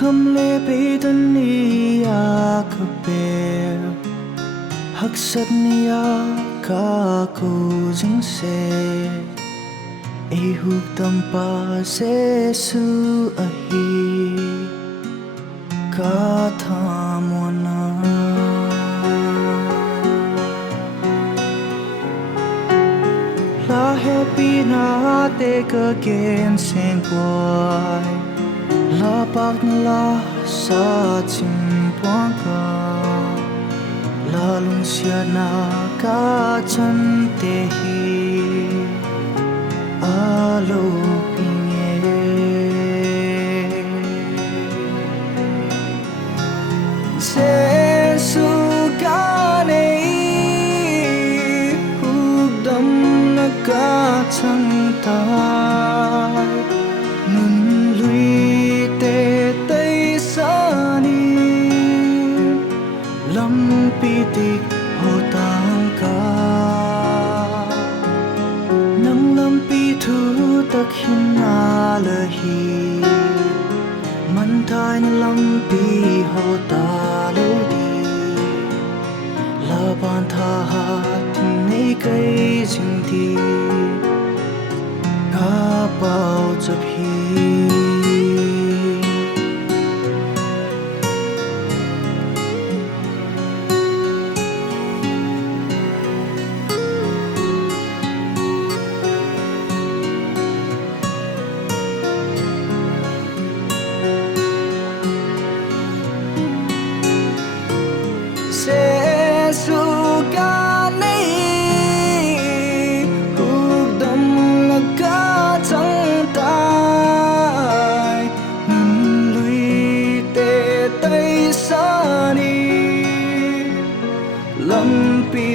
khăm lê bê tân ni a cà bê hắc sắt ni a ca cô dưng se e huk tam pa se su a hi ca tha mona la happy na te ka gen sen boy la bak la sa chim puang ka la lung sia na ka chan te hi alo pinge se su ka nei huk dam na ka chan tai nun lui pi tik ho tang ka nang lam pi thu tak hin na le hi man thai na lam pi ho ta lo di la ban tha ha tin nei kai jing di ka pao chap hi se su ka nei huk dam la ka chang tai nun lui te tai sa ni lam pi